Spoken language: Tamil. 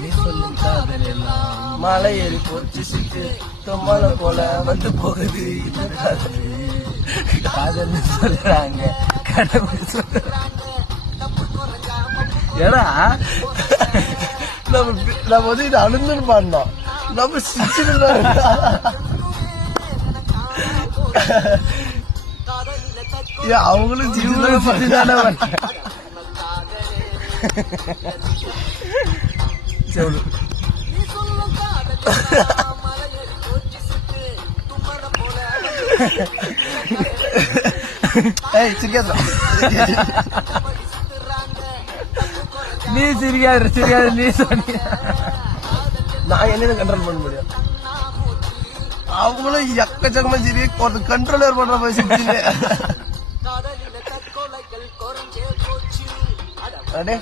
நீ சொல்லும் காதல் எல்லாம் மலை ஏறி போச்சு சிட்டு தொம்மலை போல வந்து போகுது இந்த காதல். காதல்னு சொல்றாங்க, கடவுள் சொல்றாங்க. ஏன்னா நம்ம வந்து இது அழுந்துன்னு பாடினோம், நம்ம சிரிச்சுன்னு அவங்களும் சிரிச்சு தானே சொல்லு. நீ சிரிக்காது சிரிக்காது நீ சொன்னிய நான் என்ன கண்ட்ரோல் பண்ண முடியும். அவங்களும் எக்கச்சக்கமா சரி ஒருத்தர் கண்ட்ரோலர் பண்ற மாதிரி சிரிச்சு அடே